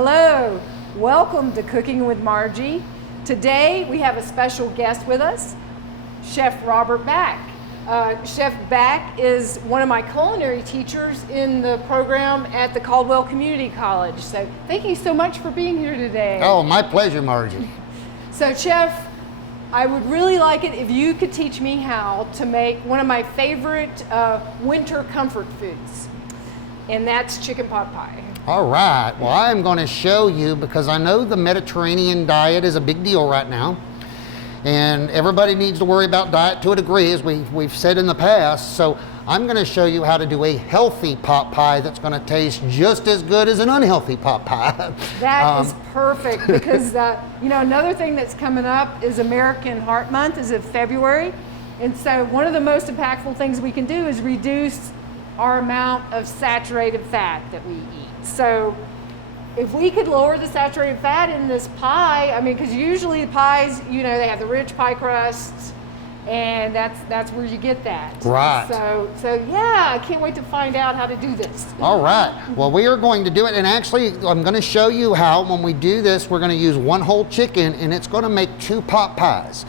Hello, welcome to Cooking with Margie. Today we have a special guest with us, Chef Robert Back. Chef Back is one of my culinary teachers in the program at the Caldwell Community College. So thank you so much for being here today. Oh, my pleasure, Margie. So Chef, I would really like it if you could teach me how to make one of my favorite winter comfort foods, and that's chicken pot pie. All right, well, I'm going to show you because I know the Mediterranean diet is a big deal right now. And everybody needs to worry about diet to a degree, as we've said in the past. So I'm going to show you how to do a healthy pot pie that's going to taste just as good as an unhealthy pot pie. That is perfect because, you know, another thing that's coming up is American Heart Month is in February. And so one of the most impactful things we can do is reduce our amount of saturated fat that we eat. So if we could lower the saturated fat in this pie, I mean, because usually the pies, you know, they have the rich pie crusts, and that's where you get that. Right. So yeah, I can't wait to find out how to do this. All right. Well, we are going to do it, and actually, I'm going to show you how. When we do this, we're going to use one whole chicken, and it's going to make 2 pot pies.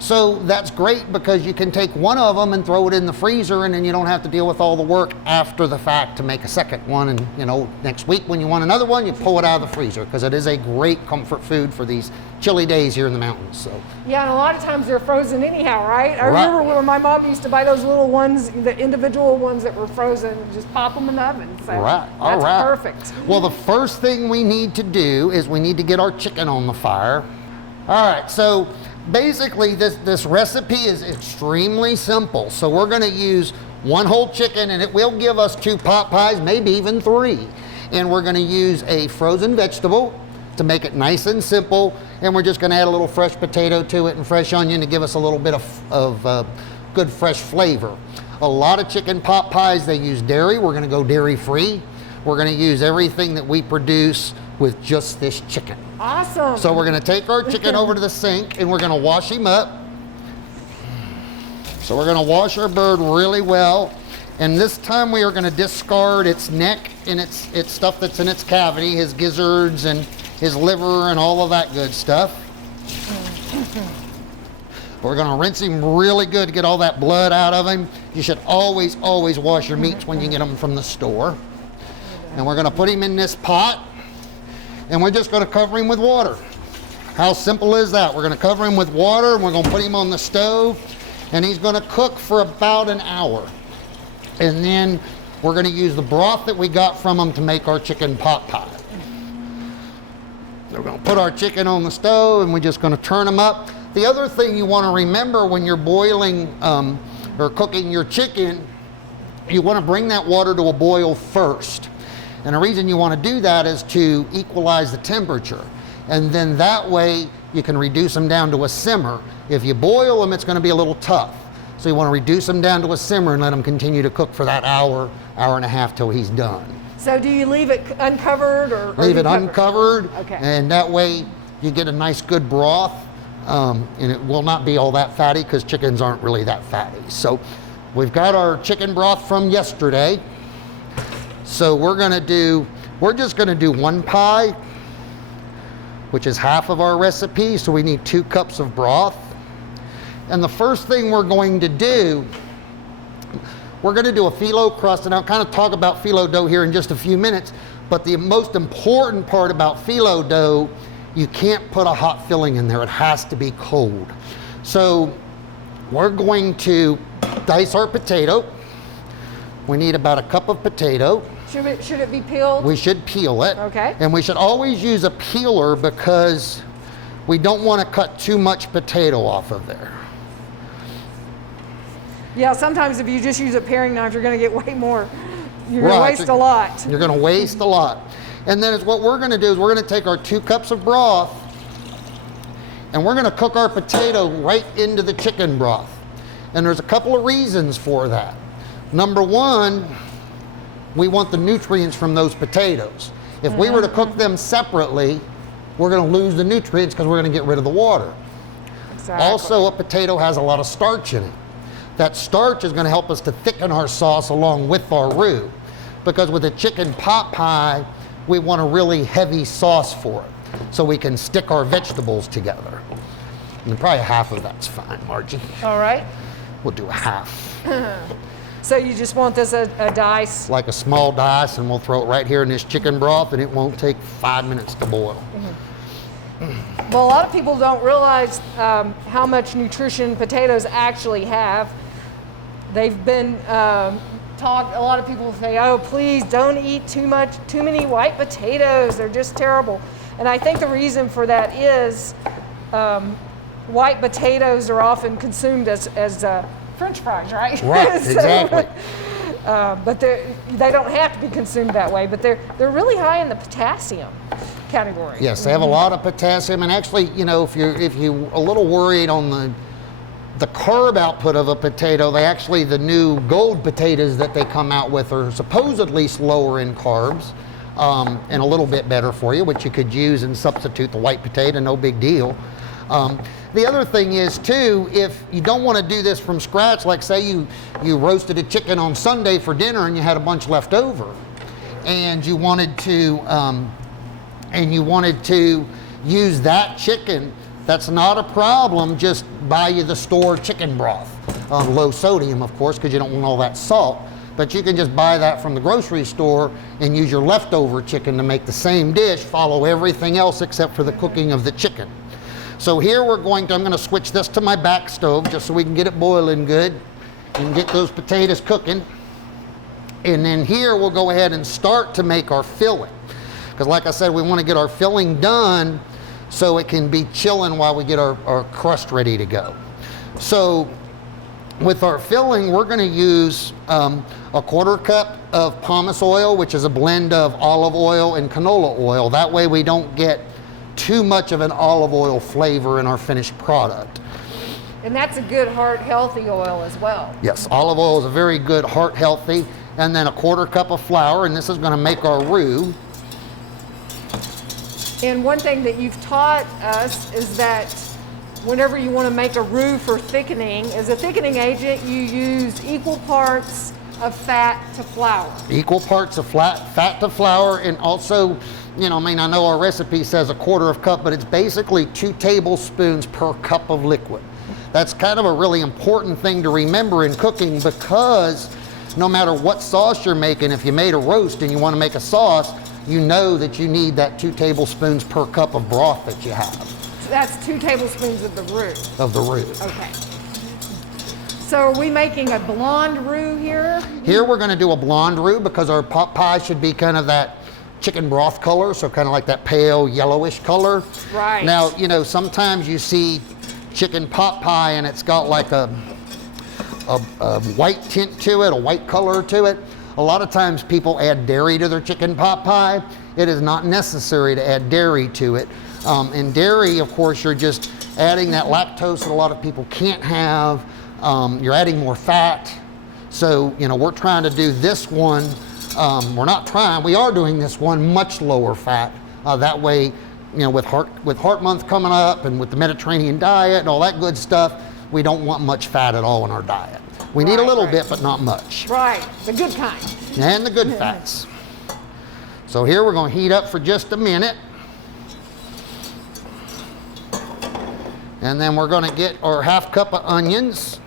So that's great because you can take one of them and throw it in the freezer, and then you don't have to deal with all the work after the fact to make a second one. And you know, next week when you want another one, you pull it out of the freezer because it is a great comfort food for these chilly days here in the mountains. So yeah, and a lot of times they're frozen anyhow, right? I remember when my mom used to buy those little ones, the individual ones that were frozen, and just pop them in the oven. So right. All right. Perfect. Well, the first thing we need to do is we need to get our chicken on the fire. All right. So basically, this recipe is extremely simple. So we're going to use one whole chicken, and it will give us 2 pot pies, maybe even 3. And we're going to use a frozen vegetable to make it nice and simple. And we're just going to add a little fresh potato to it and fresh onion to give us a little bit of good fresh flavor. A lot of chicken pot pies, they use dairy. We're going to go dairy free. We're going to use everything that we produce with just this chicken. Awesome. So we're going to take our chicken over to the sink and we're going to wash him up. So we're going to wash our bird really well. And this time we are going to discard its neck and its stuff that's in its cavity, his gizzards and his liver and all of that good stuff. We're going to rinse him really good to get all that blood out of him. You should always wash your meats when you get them from the store. And we're going to put him in this pot. And we're just going to cover him with water. How simple is that? We're going to cover him with water, and we're going to put him on the stove, and he's going to cook for about an hour. And then we're going to use the broth that we got from him to make our chicken pot pie. We're going to put our chicken on the stove, and we're just going to turn him up. The other thing you want to remember when you're boiling or cooking your chicken, you want to bring that water to a boil first. And the reason you want to do that is to equalize the temperature. And then that way you can reduce them down to a simmer. If you boil them, it's going to be a little tough. So you want to reduce them down to a simmer and let them continue to cook for that hour and a half till he's done. So do you leave it uncovered or leave it uncovered? Okay. And that way you get a nice good broth. And it will not be all that fatty because chickens aren't really that fatty. So we've got our chicken broth from yesterday. So we're just going to do 1 pie, which is half of our recipe. So we need 2 cups of broth. And the first thing we're going to do, we're going to do a Filo crust. And I'll kind of talk about Filo dough here in just a few minutes. But the most important part about Filo dough, you can't put a hot filling in there. It has to be cold. So we're going to dice our potato. We need about a cup of potato. Should it be peeled? We should peel it. Okay. And we should always use a peeler because we don't want to cut too much potato off of there. Yeah, sometimes if you just use a paring knife, you're going to get way more. You're going to waste a lot. You're going to waste a lot. And then what we're going to do is we're going to take our 2 cups of broth and we're going to cook our potato right into the chicken broth. And there's a couple of reasons for that. Number 1, we want the nutrients from those potatoes. If we were to cook them separately, we're going to lose the nutrients because we're going to get rid of the water. Exactly. Also, a potato has a lot of starch in it. That starch is going to help us to thicken our sauce along with our roux. Because with a chicken pot pie, we want a really heavy sauce for it, so we can stick our vegetables together. And probably half of that's fine, Margie. All right. We'll do a half. So you just want this a dice? Like a small dice, and we'll throw it right here in this chicken broth, and it won't take 5 minutes to boil. Well, a lot of people don't realize how much nutrition potatoes actually have. They've been taught, a lot of people say, oh, please don't eat too many white potatoes. They're just terrible. And I think the reason for that is white potatoes are often consumed as French fries, right? Right, exactly. But they don't have to be consumed that way, but they're really high in the potassium category. Yes, they have a lot of potassium, and actually, you know, if you're a little worried on the carb output of a potato, the new gold potatoes that they come out with are supposedly lower in carbs and a little bit better for you, which you could use and substitute the white potato, no big deal. The other thing is too, if you don't want to do this from scratch, like say you roasted a chicken on Sunday for dinner and you had a bunch left over, and you wanted to use that chicken, that's not a problem. Just buy you the store chicken broth, low sodium, of course, because you don't want all that salt. But you can just buy that from the grocery store and use your leftover chicken to make the same dish, follow everything else except for the cooking of the chicken. So here I'm going to switch this to my back stove just so we can get it boiling good and get those potatoes cooking. And then here we'll go ahead and start to make our filling. Because like I said, we want to get our filling done so it can be chilling while we get our crust ready to go. So with our filling, we're going to use a 1/4 cup of pomace oil, which is a blend of olive oil and canola oil. That way we don't get too much of an olive oil flavor in our finished product. And that's a good heart healthy oil as well. Yes, olive oil is a very good heart healthy. And then a 1/4 cup of flour, and this is going to make our roux. And one thing that you've taught us is that whenever you want to make a roux for thickening, as a thickening agent, you use equal parts of fat to flour. Equal parts of fat to flour, and also, you know, I mean, I know our recipe says a 1/4 cup, but it's basically 2 tablespoons per cup of liquid. That's kind of a really important thing to remember in cooking, because no matter what sauce you're making, if you made a roast and you want to make a sauce, you know that you need that 2 tablespoons per cup of broth that you have. So that's 2 tablespoons of the roux. Of the roux. Okay. So are we making a blonde roux here? Here we're going to do a blonde roux because our pot pie should be kind of that chicken broth color, so kind of like that pale yellowish color. Right. Now, you know, sometimes you see chicken pot pie and it's got like a white tint to it, a white color to it. A lot of times people add dairy to their chicken pot pie. It is not necessary to add dairy to it. And dairy, of course, you're just adding that lactose that a lot of people can't have. You're adding more fat. So, you know, we're trying to do this one. We are doing this one much lower fat. That way, you know, with Heart Month coming up and with the Mediterranean diet and all that good stuff, we don't want much fat at all in our diet. We need a little bit, but not much. Right, the good kind. And the good fats. So here we're going to heat up for just a minute. And then we're going to get our 1/2 cup of onions.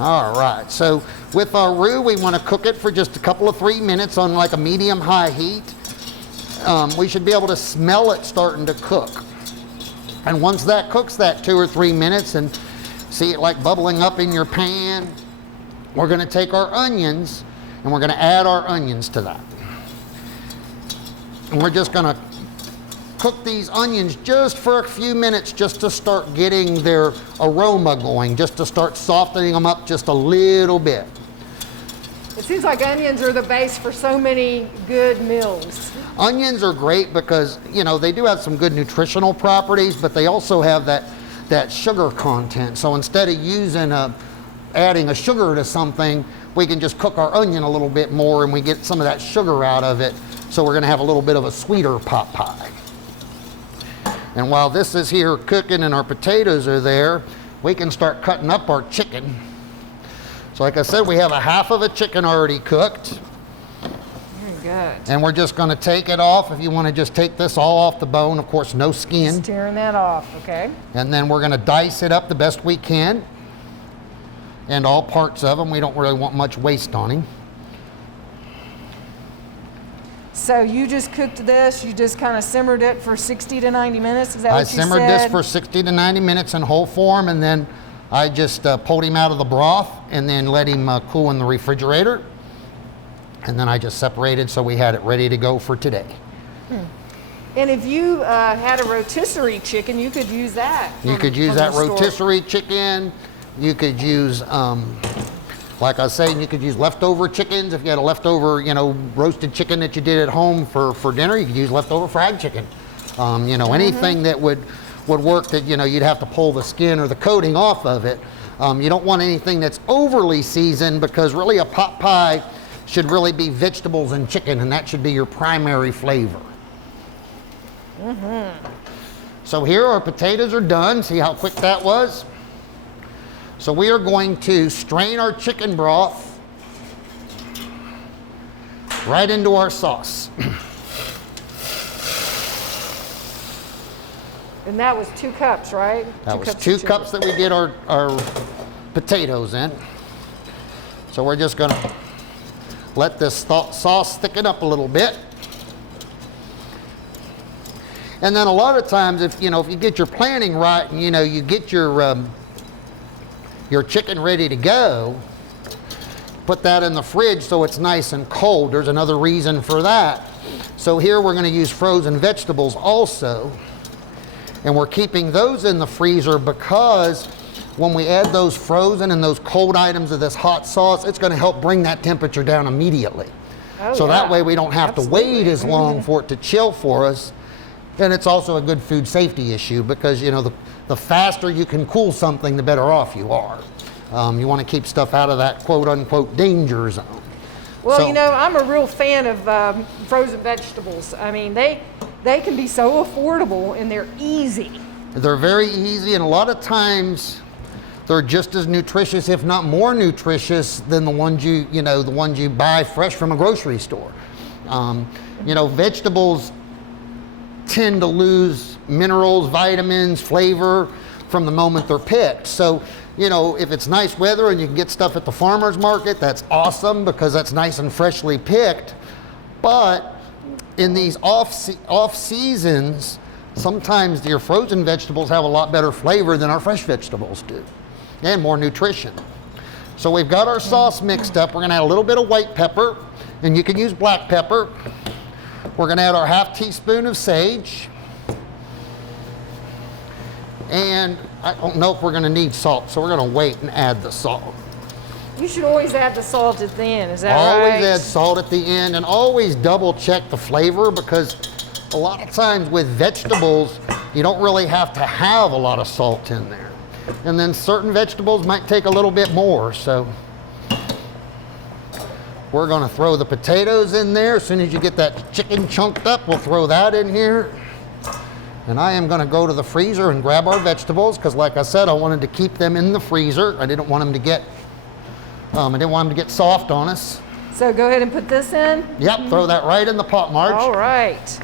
All right, so with our roux, we want to cook it for just a couple of 3 minutes on like a medium-high heat. We should be able to smell it starting to cook. And once that cooks that 2 or 3 minutes and see it like bubbling up in your pan, we're going to take our onions and we're going to add our onions to that. And we're just going to cook these onions just for a few minutes just to start getting their aroma going, just to start softening them up just a little bit. It seems like onions are the base for so many good meals. Onions are great because, you know, they do have some good nutritional properties, but they also have that sugar content. So instead of using a adding a sugar to something, we can just cook our onion a little bit more and we get some of that sugar out of it. So we're gonna have a little bit of a sweeter pot pie. And while this is here cooking and our potatoes are there, we can start cutting up our chicken. So like I said, we have a half of a chicken already cooked. Very good. And we're just gonna take it off. If you wanna just take this all off the bone, of course, no skin. Just tearing that off, okay. And then we're gonna dice it up the best we can. And all parts of them. We don't really want much waste on him. So you just cooked this, you just kind of simmered it for 60 to 90 minutes, is that what you said? I simmered this for 60 to 90 minutes in whole form, and then I just pulled him out of the broth and then let him cool in the refrigerator. And then I just separated so we had it ready to go for today. And if you had a rotisserie chicken, you could use that. You could use that rotisserie chicken. You could use, like I was saying, you could use leftover chickens. If you had a leftover, you know, roasted chicken that you did at home for dinner, you could use leftover fried chicken. You know, anything that would work that, you know, you'd have to pull the skin or the coating off of it. You don't want anything that's overly seasoned, because really a pot pie should really be vegetables and chicken, and that should be your primary flavor. So here our potatoes are done. See how quick that was? So we are going to strain our chicken broth right into our sauce. And that was 2 cups, right? That was 2 cups that we did our potatoes in. So we're just gonna let this sauce thicken up a little bit. And then a lot of times, if you get your planning right, and you get your chicken ready to go, put that in the fridge so it's nice and cold. There's another reason for that. So here we're going to use frozen vegetables also, and we're keeping those in the freezer because when we add those frozen and those cold items of this hot sauce, it's going to help bring that temperature down immediately. So that way we don't have to wait as long for it to chill for us. And it's also a good food safety issue because, the faster you can cool something, the better off you are. You want to keep stuff out of that quote-unquote danger zone. Well, I'm a real fan of frozen vegetables. I mean, they can be so affordable and they're easy. They're very easy, and a lot of times they're just as nutritious, if not more nutritious, than the ones you buy fresh from a grocery store. Vegetables tend to lose minerals, vitamins, flavor from the moment they're picked. So, if it's nice weather and you can get stuff at the farmer's market, that's awesome because that's nice and freshly picked. But in these off seasons, sometimes your frozen vegetables have a lot better flavor than our fresh vegetables do, and more nutrition. So we've got our sauce mixed up. We're gonna add a little bit of white pepper, and you can use black pepper. We're going to add our ½ teaspoon of sage. And I don't know if we're going to need salt, so we're going to wait and add the salt. You should always add the salt at the end, is that right? Always add salt at the end, and always double check the flavor, because a lot of times with vegetables, you don't really have to have a lot of salt in there. And then certain vegetables might take a little bit more, so we're going to throw the potatoes in there. As soon as you get that chicken chunked up, we'll throw that in here. And I am going to go to the freezer and grab our vegetables because, like I said, I wanted to keep them in the freezer. I didn't want them to get soft on us. So go ahead and put this in? Yep, throw that right in the pot, Marge. All right.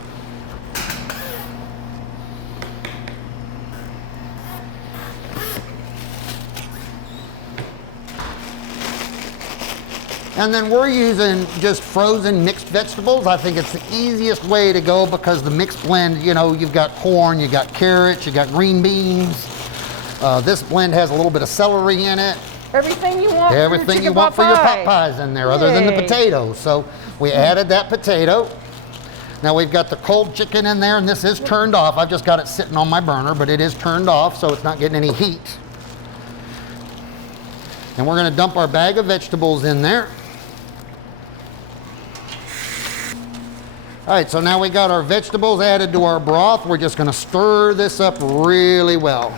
And then we're using just frozen mixed vegetables. I think it's the easiest way to go because the mixed blend, you've got corn, you've got carrots, you've got green beans. This blend has a little bit of celery in it. Everything you want Everything you want for your pot pies in there, other than the potatoes. So we added that potato. Now we've got the cold chicken in there, and this is turned off. I've just got it sitting on my burner, but it is turned off, so it's not getting any heat. And we're going to dump our bag of vegetables in there. All right, so now we got our vegetables added to our broth. We're just going to stir this up really well.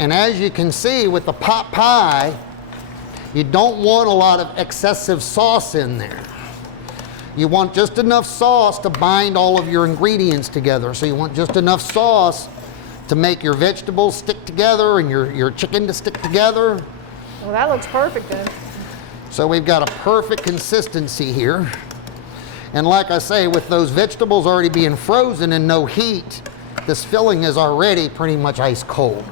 And as you can see with the pot pie, you don't want a lot of excessive sauce in there. You want just enough sauce to bind all of your ingredients together. So you want just enough sauce to make your vegetables stick together and your chicken to stick together. Well, that looks perfect then. So we've got a perfect consistency here. And like I say, with those vegetables already being frozen and no heat, this filling is already pretty much ice cold,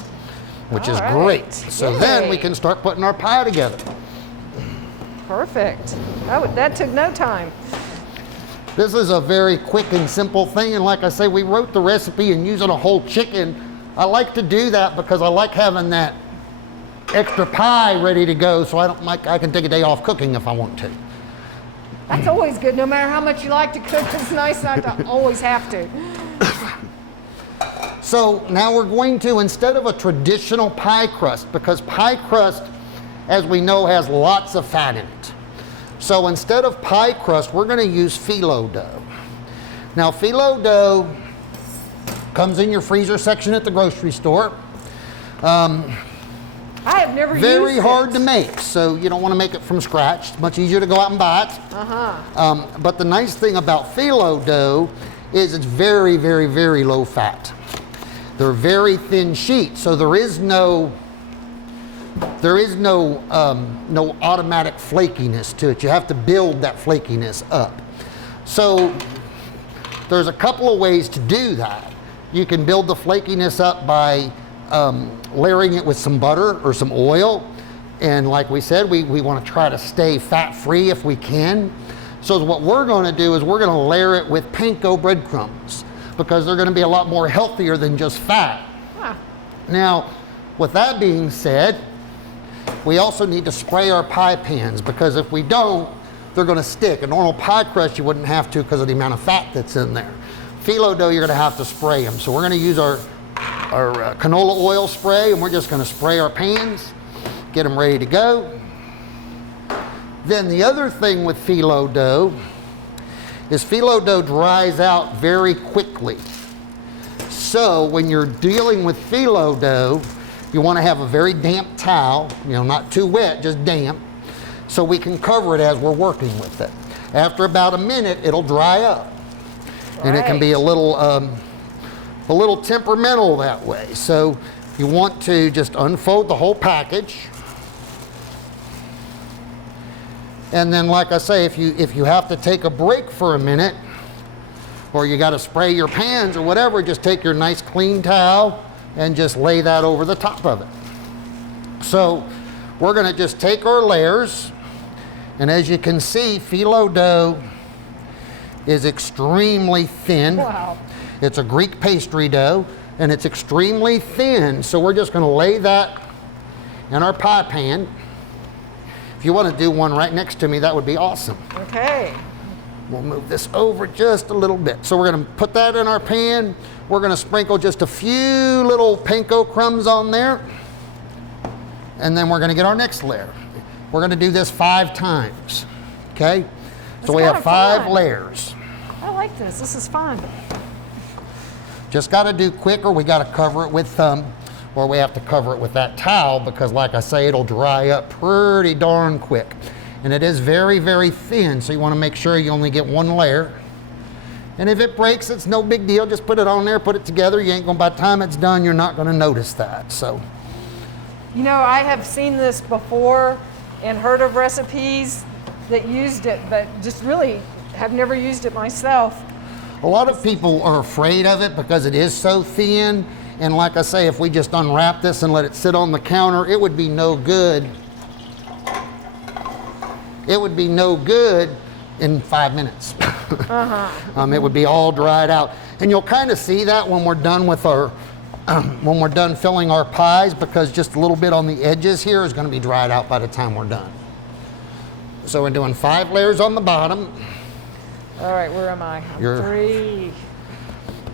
which is great. So then we can start putting our pie together. Perfect. That took no time. This is a very quick and simple thing, and like I say, we wrote the recipe and using a whole chicken. I like to do that because I like having that extra pie ready to go, so I can take a day off cooking if I want to. That's always good. No matter how much you like to cook, it's nice not to always have to. So now we're going to, instead of a traditional pie crust, because pie crust, as we know, has lots of fat in it. So instead of pie crust, we're going to use phyllo dough. Now phyllo dough comes in your freezer section at the grocery store. I have never used it. Very hard to make, so you don't want to make it from scratch. It's much easier to go out and buy it. But the nice thing about phyllo dough is it's very, very, very low fat. They're very thin sheets, so there is no automatic flakiness to it. You have to build that flakiness up. So there's a couple of ways to do that. You can build the flakiness up by layering it with some butter or some oil. And like we said, we want to try to stay fat-free if we can. So what we're going to do is we're going to layer it with panko breadcrumbs because they're going to be a lot more healthier than just fat. Now, with that being said, we also need to spray our pie pans because if we don't, they're going to stick. A normal pie crust you wouldn't have to because of the amount of fat that's in there. Phyllo dough, you're going to have to spray them. So we're going to use our canola oil spray, and we're just going to spray our pans, get them ready to go. Then the other thing with phyllo dough is phyllo dough dries out very quickly. So when you're dealing with phyllo dough, you want to have a very damp towel, not too wet, just damp, so we can cover it as we're working with it. After about a minute, it'll dry up. And it can be a little temperamental that way. So you want to just unfold the whole package. And then, like I say, if you have to take a break for a minute, or you got to spray your pans or whatever, just take your nice clean towel and just lay that over the top of it. So we're going to just take our layers, and as you can see, phyllo dough is extremely thin. Wow. It's a Greek pastry dough, and it's extremely thin, so we're just going to lay that in our pie pan. If you want to do one right next to me, that would be awesome. Okay. We'll move this over just a little bit. So we're going to put that in our pan. We're going to sprinkle just a few little panko crumbs on there. And then we're going to get our next layer. We're going to do this 5 times. Okay? So we have 5 layers. I like this. This is fun. Just got to do quick, or we got to cover it with or we have to cover it with that towel because, like I say, it'll dry up pretty darn quick. And it is very, very thin, so you want to make sure you only get 1 layer. And if it breaks, it's no big deal. Just put it on there, put it together. You ain't going, by the time it's done, you're not going to notice that. So, I have seen this before and heard of recipes that used it, but just really have never used it myself. a lot of people are afraid of it because it is so thin. And like I say, if we just unwrap this and let it sit on the counter, it would be no good. It would be no good in 5 minutes. It would be all dried out. And you'll kind of see that when we're done with our, when we're done filling our pies, because just a little bit on the edges here is going to be dried out by the time we're done. So we're doing 5 layers on the bottom. All right, where am I? I'm 3.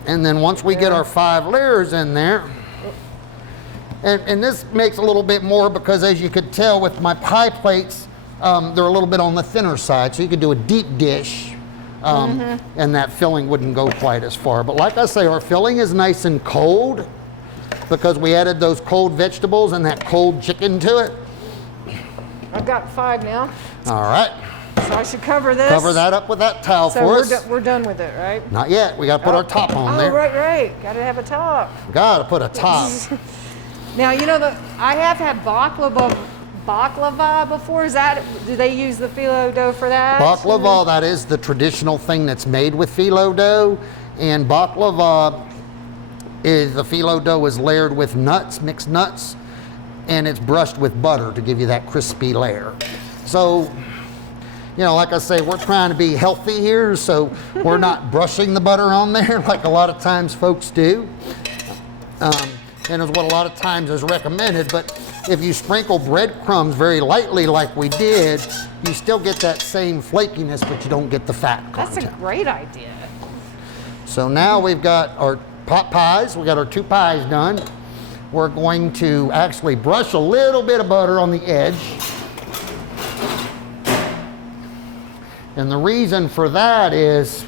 And then once we get our 5 layers in there, and this makes a little bit more because, as you could tell with my pie plates, they're a little bit on the thinner side, so you could do a deep dish, and that filling wouldn't go quite as far. But like I say, our filling is nice and cold, because we added those cold vegetables and that cold chicken to it. I've got 5 now. All right. So I should cover this. Cover that up with that towel so for us. We're done with it, right? Not yet. We got to put our top on there. Oh, right. Got to have a top. Got to put a top. Now, you know, I have had baklava before. Do they use the phyllo dough for that? Baklava, that is the traditional thing that's made with phyllo dough. And baklava the phyllo dough is layered with nuts, mixed nuts, and it's brushed with butter to give you that crispy layer. So, you know, like I say, we're trying to be healthy here, so we're not brushing the butter on there like a lot of times folks do. And it's what a lot of times is recommended, but if you sprinkle breadcrumbs very lightly like we did, you still get that same flakiness, but you don't get the fat content. That's a great idea. So now we've got our pot pies, we got our 2 pies done. We're going to actually brush a little bit of butter on the edge. And the reason for that is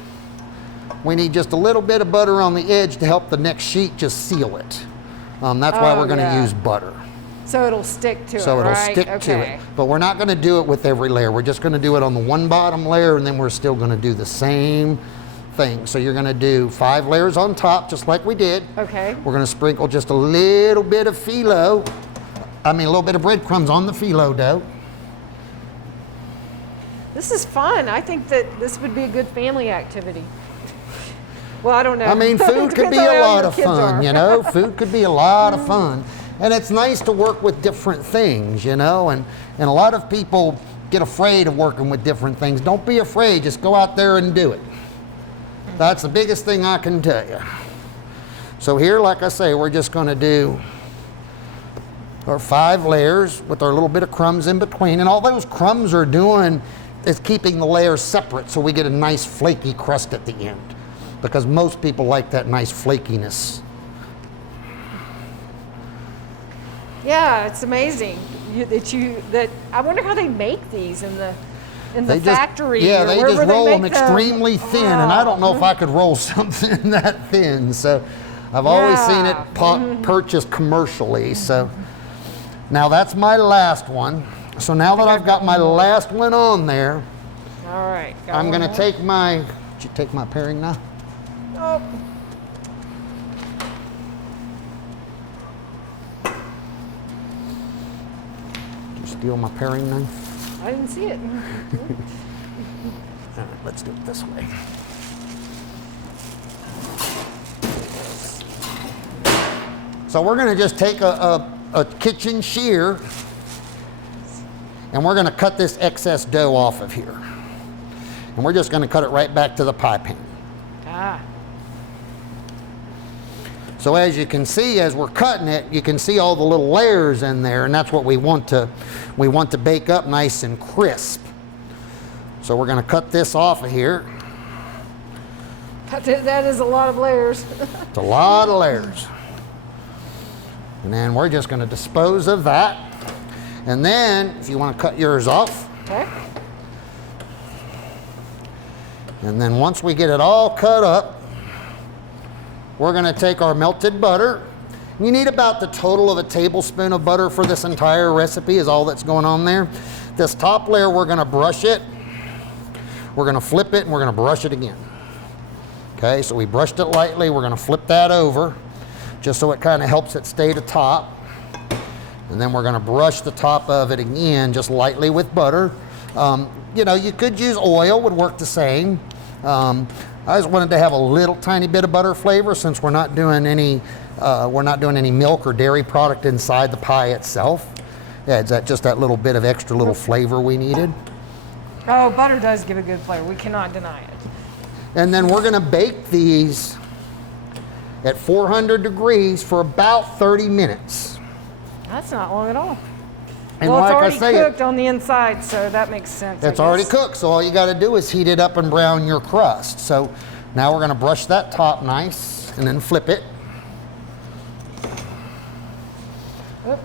we need just a little bit of butter on the edge to help the next sheet just seal it. That's why we're going to use butter. So it'll stick to it, So it'll right? stick to it. But we're not going to do it with every layer. We're just going to do it on the one bottom layer, and then we're still going to do the same thing. So you're going to do 5 layers on top, just like we did. Okay. We're going to sprinkle just a little bit of a little bit of breadcrumbs on the phyllo dough. This is fun. I think that this would be a good family activity. Well, I don't know. I mean, food could be a lot of fun, you know? Food could be a lot of fun. And it's nice to work with different things, you know? And a lot of people get afraid of working with different things. Don't be afraid. Just go out there and do it. That's the biggest thing I can tell you. So here, like I say, we're just going to do our 5 layers with our little bit of crumbs in between. And all those crumbs are doing is keeping the layers separate so we get a nice flaky crust at the end. Because most people like that nice flakiness. Yeah, it's amazing that I wonder how they make these in the factory. Yeah, they just roll them make extremely thin, and I don't know if I could roll something that thin. So I've always seen it purchased commercially. So now that's my last one. So now that I've got my last one on there, all right, I'm going to take my. Did you take my paring knife? Oh. Did you steal my paring knife? I didn't see it. All right, let's do it this way. So we're going to just take a kitchen shear and we're going to cut this excess dough off of here. And we're just going to cut it right back to the pie pan. Ah. So as you can see, as we're cutting it, you can see all the little layers in there, and that's what we want to bake up nice and crisp. So we're going to cut this off of here. That is a lot of layers. It's a lot of layers. And then we're just going to dispose of that. And then, if you want to cut yours off. Okay. And then once we get it all cut up, we're going to take our melted butter. You need about the total of a tablespoon of butter for this entire recipe is all that's going on there. This top layer, we're going to brush it. We're going to flip it and we're going to brush it again. Okay, so we brushed it lightly. We're going to flip that over just so it kind of helps it stay to top. And then we're going to brush the top of it again just lightly with butter. You know, you could use oil, would work the same. I just wanted to have a little tiny bit of butter flavor since we're not doing any milk or dairy product inside the pie itself. Yeah, it's just that little bit of extra little flavor we needed. Oh, butter does give a good flavor. We cannot deny it. And then we're going to bake these at 400 degrees for about 30 minutes. That's not long at all. And well, like it's already cooked on the inside, so that makes sense. It's already cooked, so all you got to do is heat it up and brown your crust. So now we're going to brush that top nice and then flip it. Oop.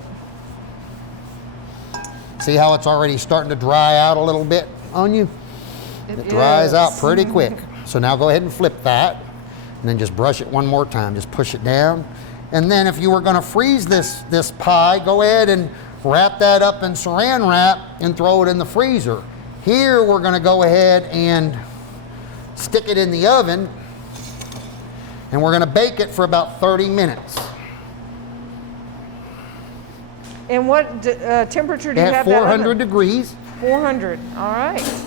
See how it's already starting to dry out a little bit on you? It dries out pretty quick. So now go ahead and flip that and then just brush it one more time. Just push it down And then if you were going to freeze this pie, go ahead and wrap that up in saran wrap and throw it in the freezer. Here we're going to go ahead and stick it in the oven, and we're going to bake it for about 30 minutes. And what temperature do you At have 400 that oven? degrees. 400, all right.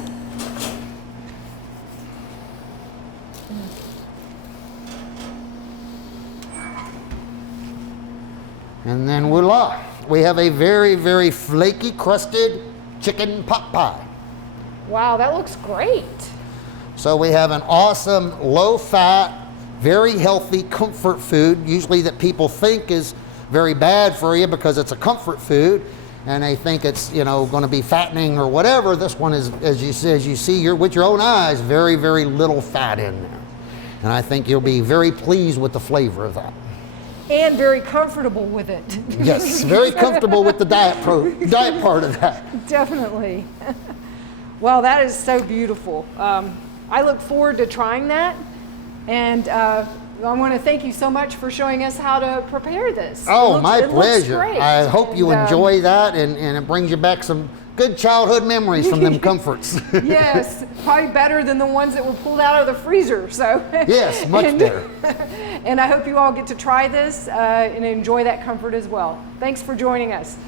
And then voila, we have a very, very flaky crusted chicken pot pie. Wow, that looks great. So we have an awesome, low fat, very healthy comfort food, usually that people think is very bad for you because it's a comfort food and they think it's, you know, going to be fattening or whatever. This one is, as you see with your own eyes, very, very little fat in there. And I think you'll be very pleased with the flavor of that. And very comfortable with it. Yes, very comfortable with the diet part of that. Definitely. Well, that is so beautiful. I look forward to trying that. And I want to thank you so much for showing us how to prepare this. Oh, my pleasure. Great. I hope you enjoy that, and it brings you back some good childhood memories from them comforts. Yes, probably better than the ones that were pulled out of the freezer. So yes, much better. And I hope you all get to try this and enjoy that comfort as well. Thanks for joining us.